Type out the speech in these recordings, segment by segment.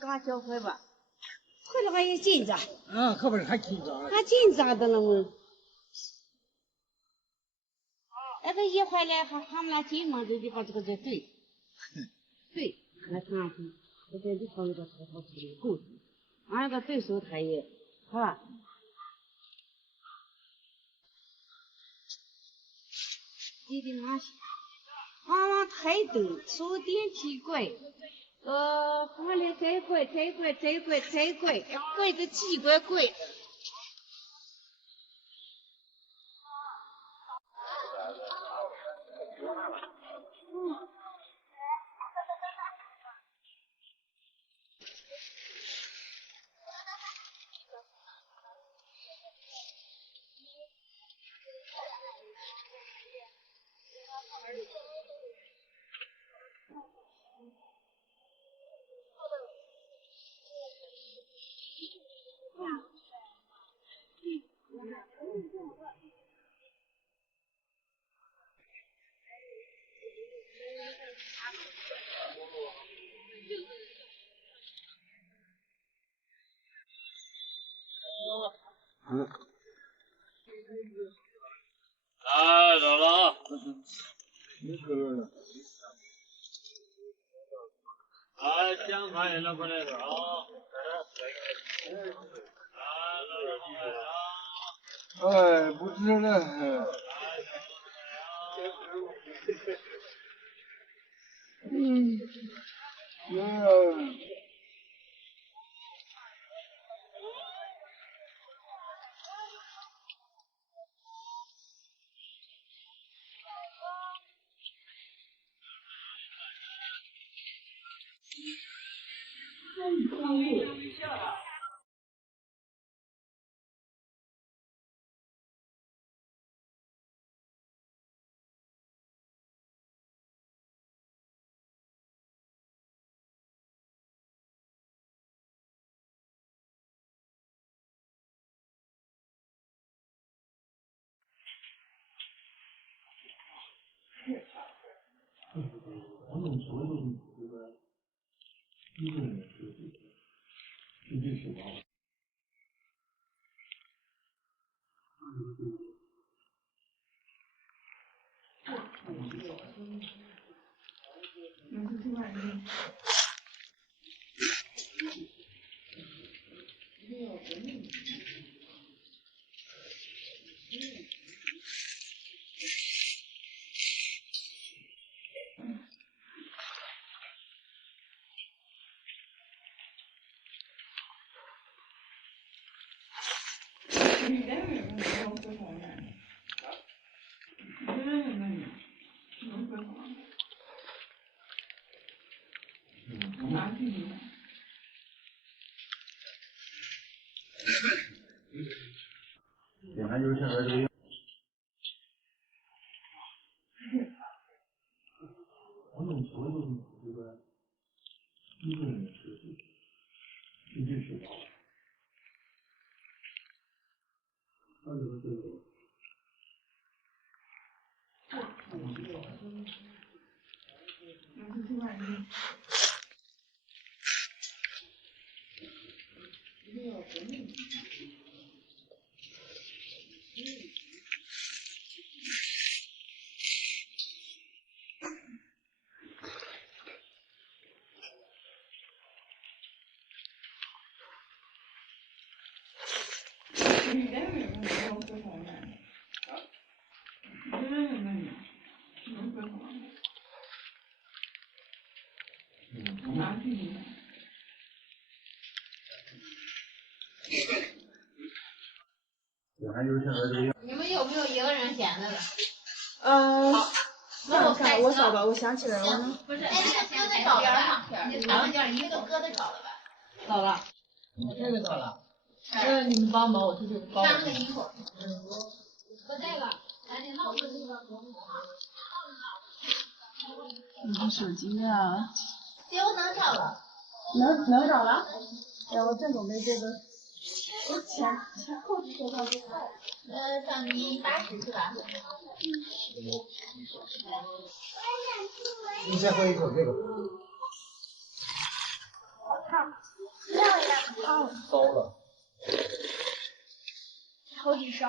刚交回吧，回来还有紧张。啊，可不是还紧张？还紧张的了吗？那个一回来，他们俩进门就把这个就对，对，那看看，我在这方面的好处理够。俺个对手他也，是吧？记得哪些？往台灯、手电梯柜，房里再柜，柜子几柜柜。来，走了啊！来，先看人了，快点点啊！哎，不知了。检查优先儿童。我们所有的这个一个人是一定是还有这个。你们有没有一个人闲的了？那我看我找吧，我想起来了。不是，哎，那个鸽子找了吧？你找了点，你那个鸽子找了吧？找了。这个找了。你们帮忙，我出去帮3个衣服。不带了，赶紧闹。你的手机啊？就能找了。能找了？哎呀，我真准备这个，我前后几天上去看。上你80是吧？你先喝一口这个。烧了。头顶烧。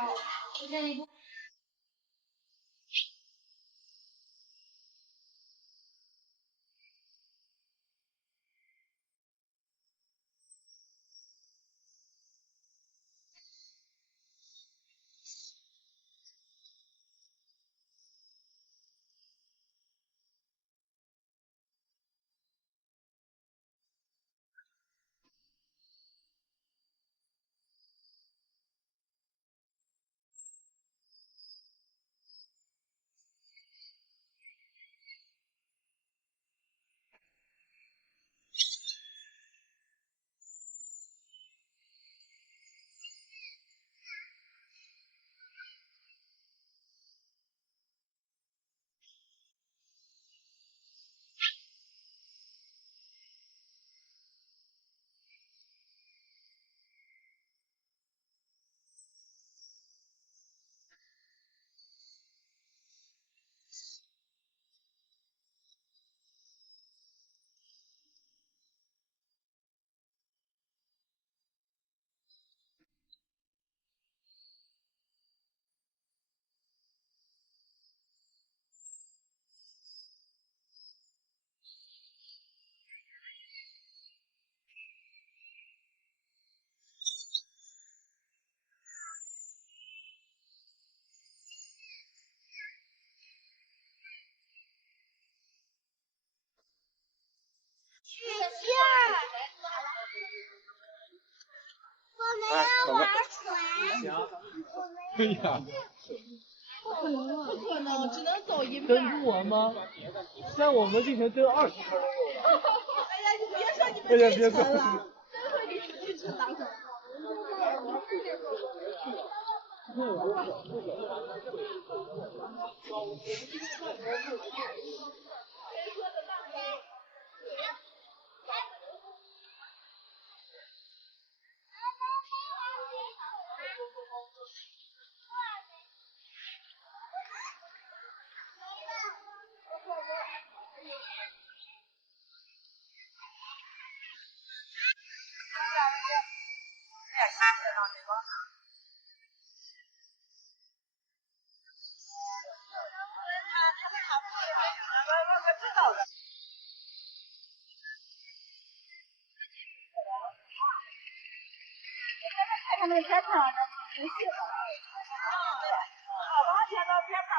我们要玩水。哎呀，不可能，只能走一真不玩吗？像我们进城只有20分钟有了。哎呀，你别说你们进城了，真会给你们进城打手。他们开场的不是。好吧，天到天场，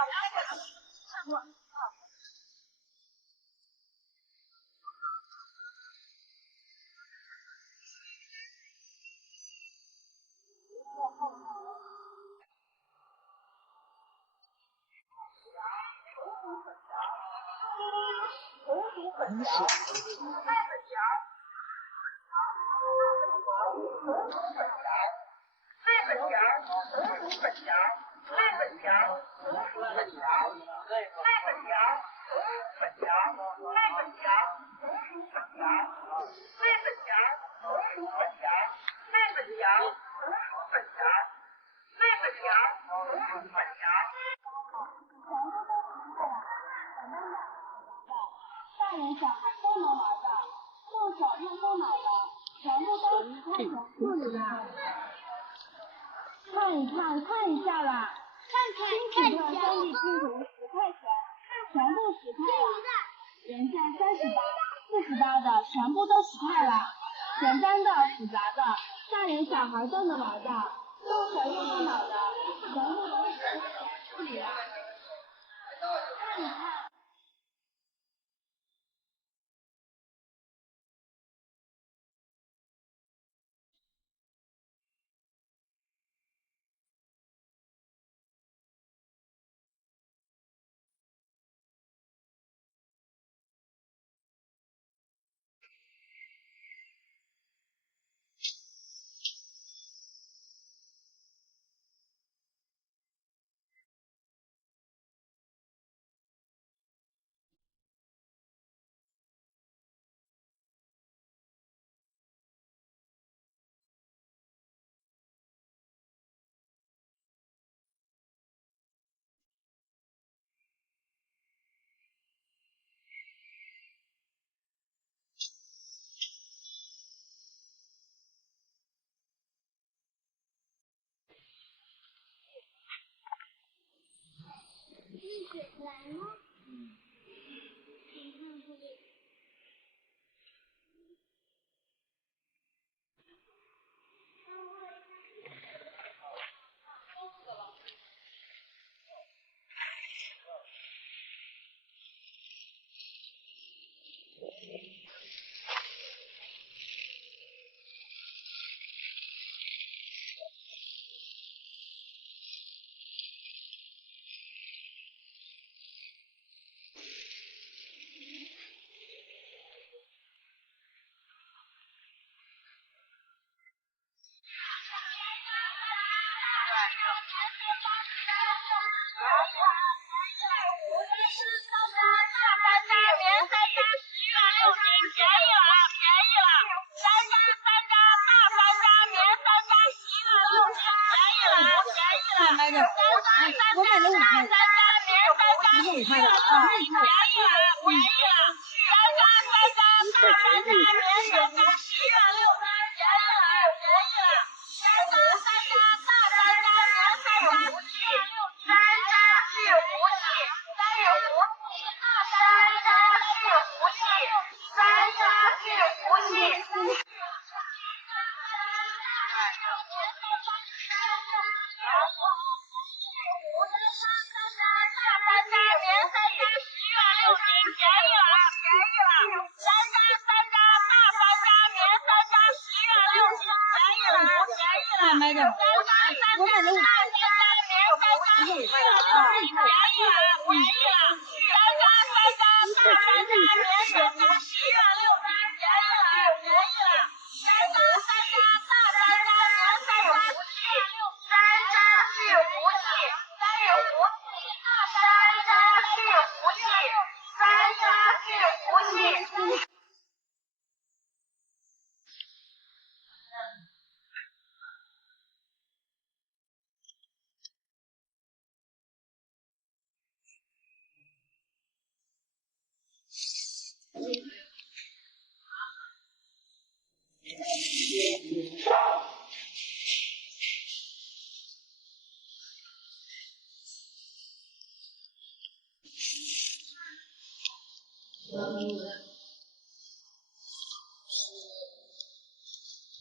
大人小孩都能玩的，动手用动脑的，全部都10块钱处理啦。看一看，看一下啦。亲子乐3D拼图10块钱，全部10块啦。原价38、48的全部都10块啦。简单的、复杂的，大人小孩都能玩的，动手用动脑的，全部都10块钱处理啦。看一看。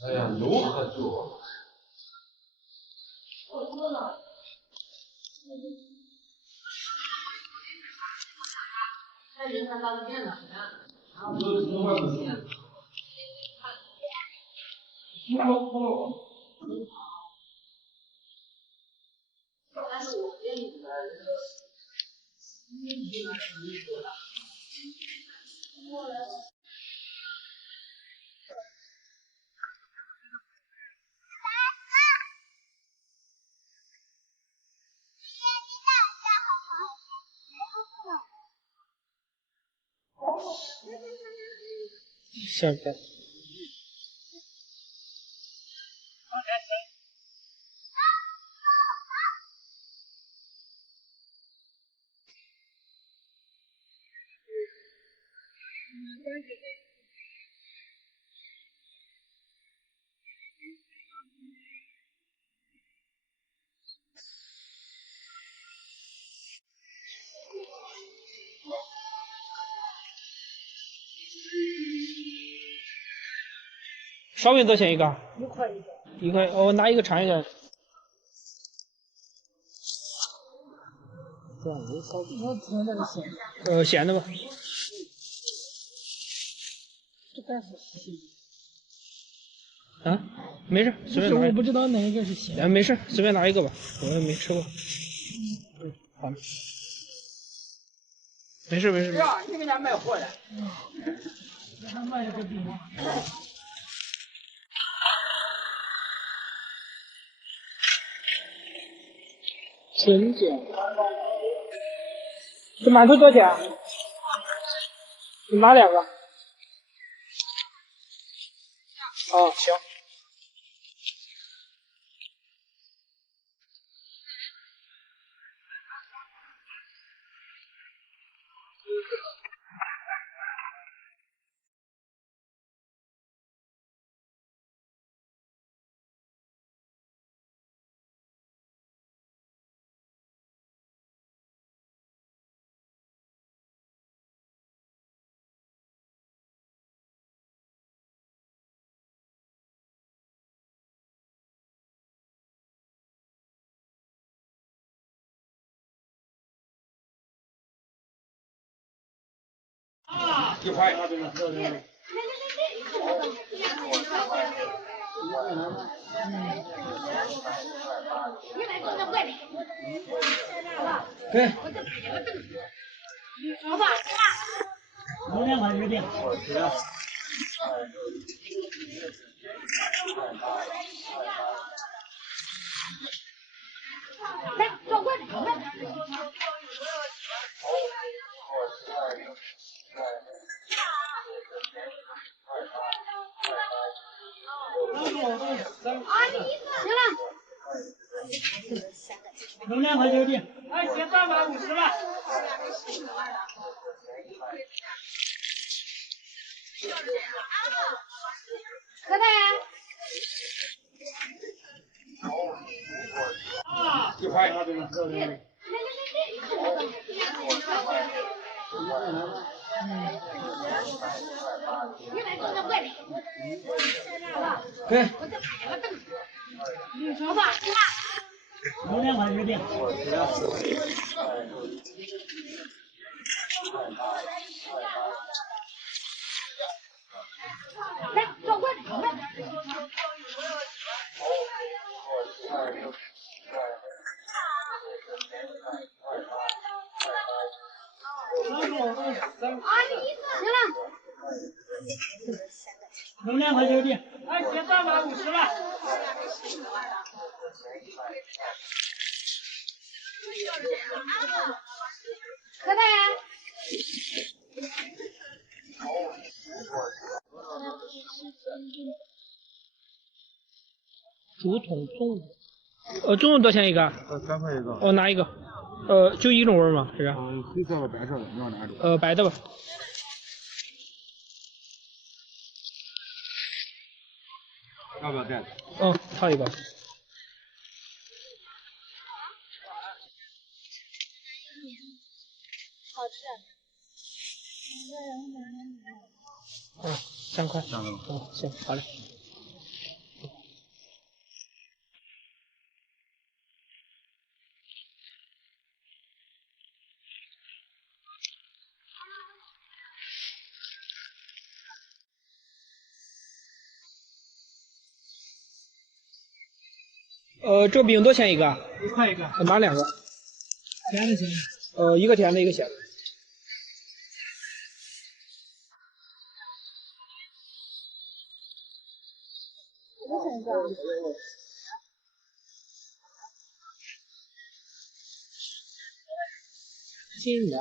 哎呀，有可做。下边。烧饼多少钱一个？1块，哦，我拿一个尝一下。咸的吧。啊，没事，随便拿。我不知道哪一个是咸。没事，随便拿一个吧，我也没吃过。好。没事。是啊，你们家卖货的。他卖的个饼。春卷。这馒头多少钱？你拿2个。哦，行。一块。给。好吧。有2块日币。来，坐过来。行了。有2块日币。哎，先350了。何太阳。一块。给。好吧。有2块日币。来，坐过来。行了。有2块日币。哎，先350了。何太阳。竹筒中午，中午多少钱一个？3块一个。哦，拿一个。就一种味儿吗？是？黑色的、白色的，你要哪种？白的吧。要不要袋子？套一个。好吃。3块。3个。行，好嘞。这饼多少钱一个1块一个。拿2个。甜的行。一个甜的，一个咸的。多少钱一个？今年。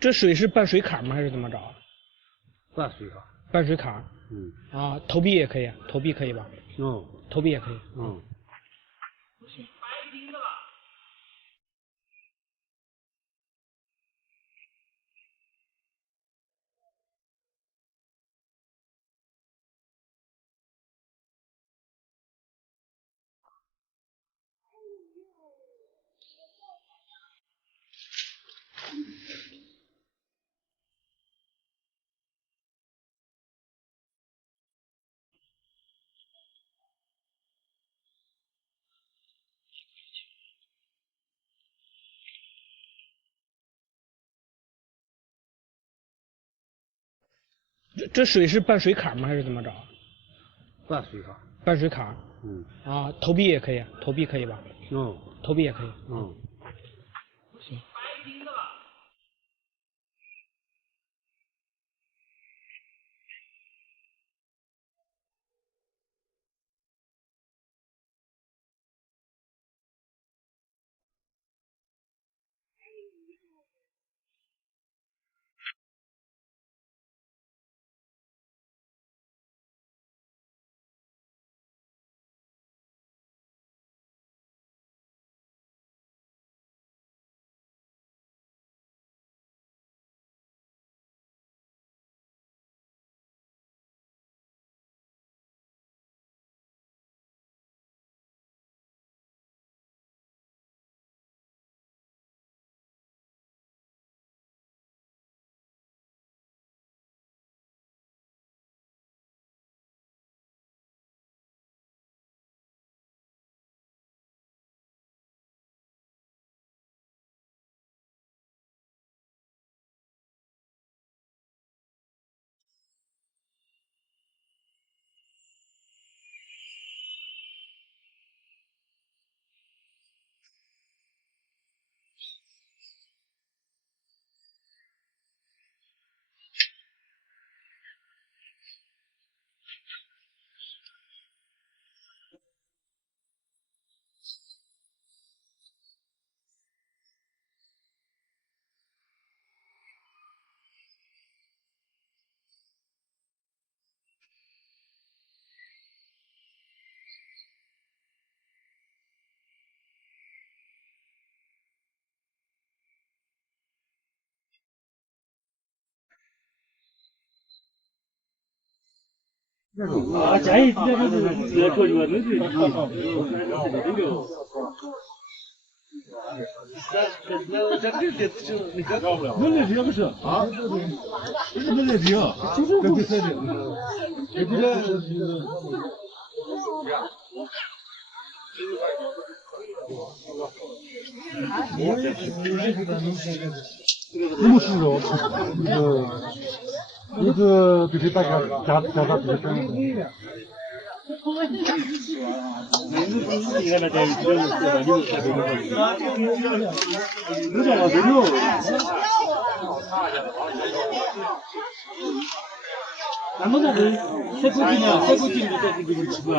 这水是半水坎吗？还是怎么着？半水坎。半水坎。啊，投币也可以，投币可以吧？投币也可以。这水是半水坎吗？还是怎么着？半水坎。半水坎。啊，投币也可以，投币可以吧？投币也可以。行。啊，建议这个是做这个东西。没问题不是啊？不是没问题啊，就是不是的。这个那么是哦，这个必须大家加大这个声音。咱们那个sai过去呢，在这个吃吧。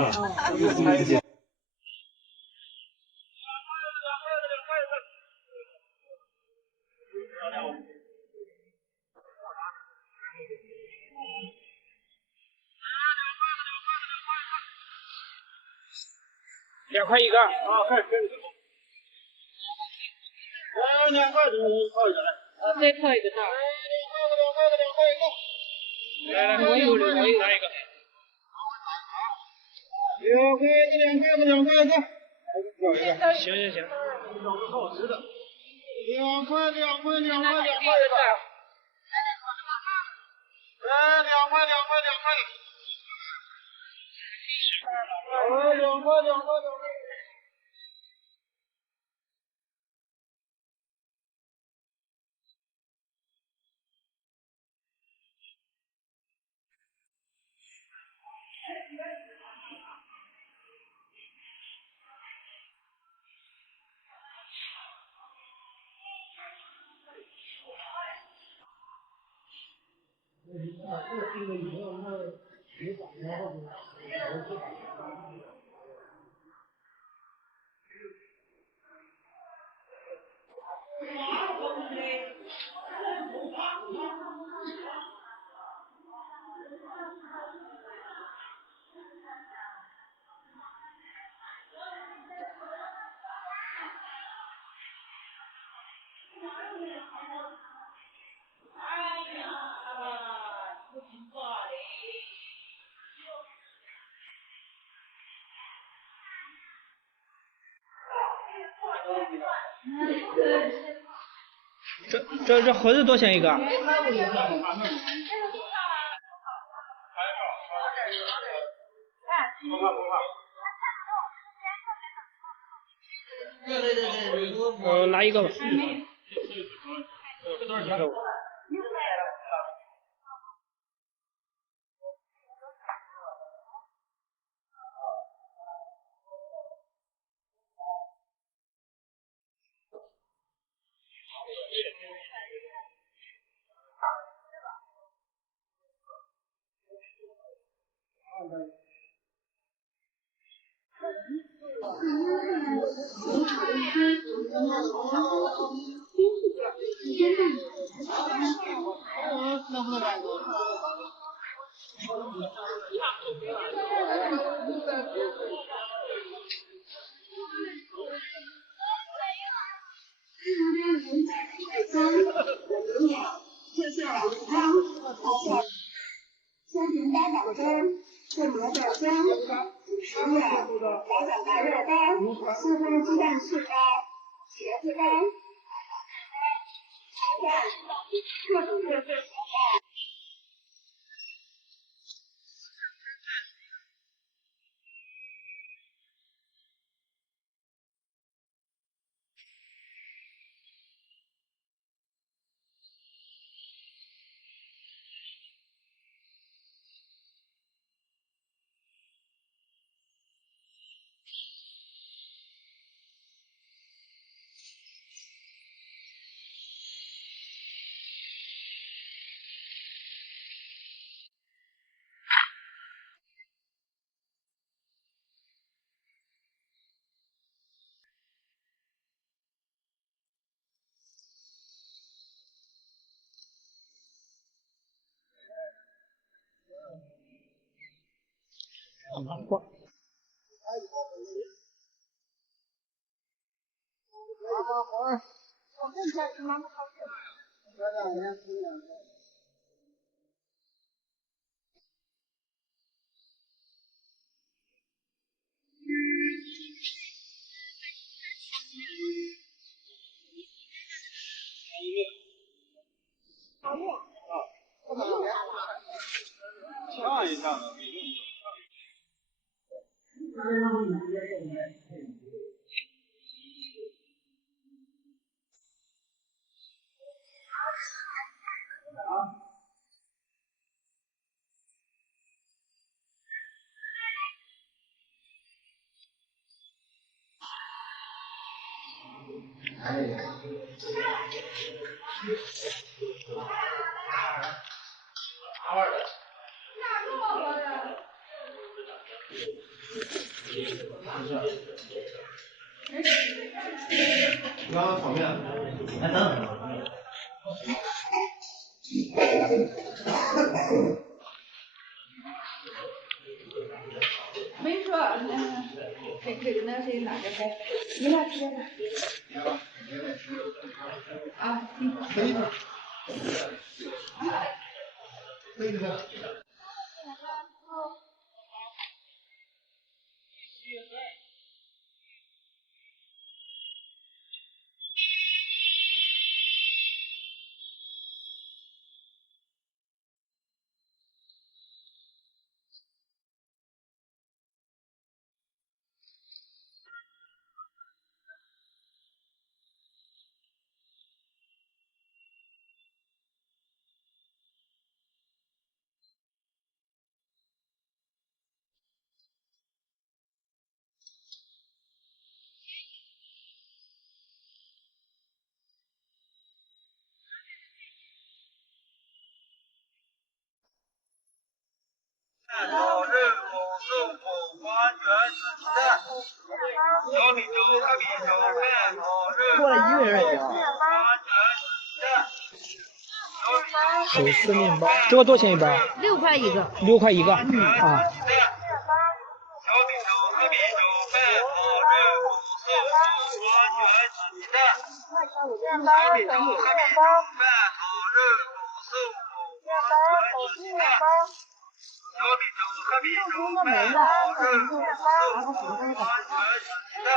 2块一个。可以。2块多，好一点。再套一个套。来，我有拿一个。2块一个。行。好吃的。2块。2块。2块。2块的。这盒子多少钱一个？拿一个吧。香甜八宝粥，脆蘑豆浆，10月来点大热干，四份鸡蛋碎干，茄子干，茶蛋，各种热碎。呛一下子。刚刚炒面，还等。没说，这个那谁拿着开？你俩吃点啥？啊，飞的。飞的。烤肉、寿府、花卷子鸡蛋、小米粥、黑米粥、面烤肉、过了1个人已经。花卷子鸡蛋、手撕面包，这个多少钱一包？6块一个。6块一个。啊。小米粥、黑米粥、面烤肉、寿府、花卷子鸡蛋、小米粥、黑米粥、面烤肉、寿府、花卷子鸡蛋。小米粥、黑米粥、面烤肉、寿府、花卷子鸡蛋。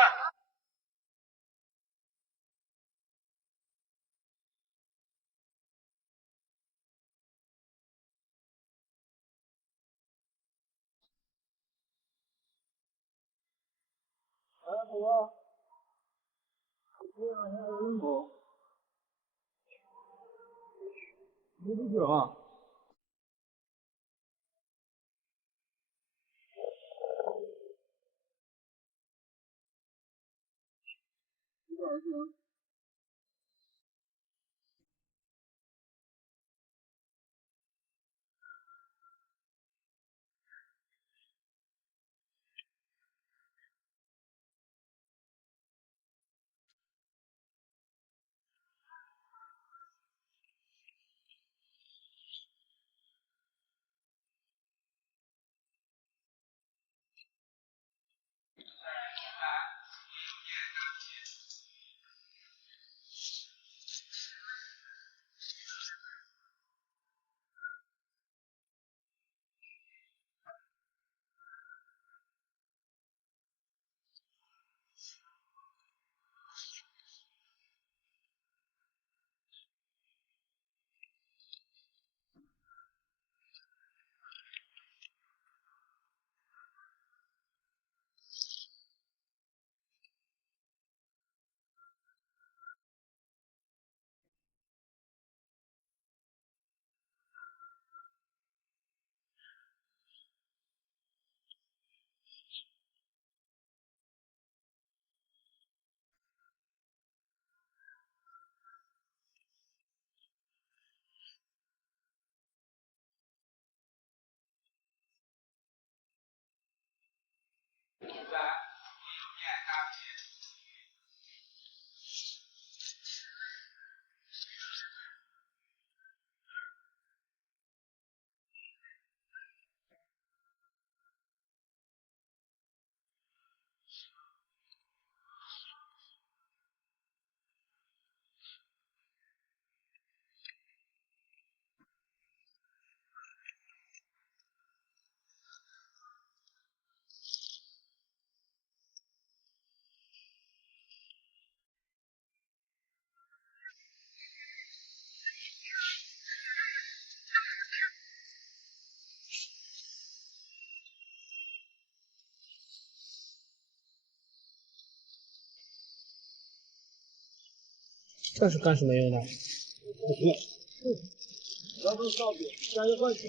你不去啊？这是干什么用的？然后上去加一块钱，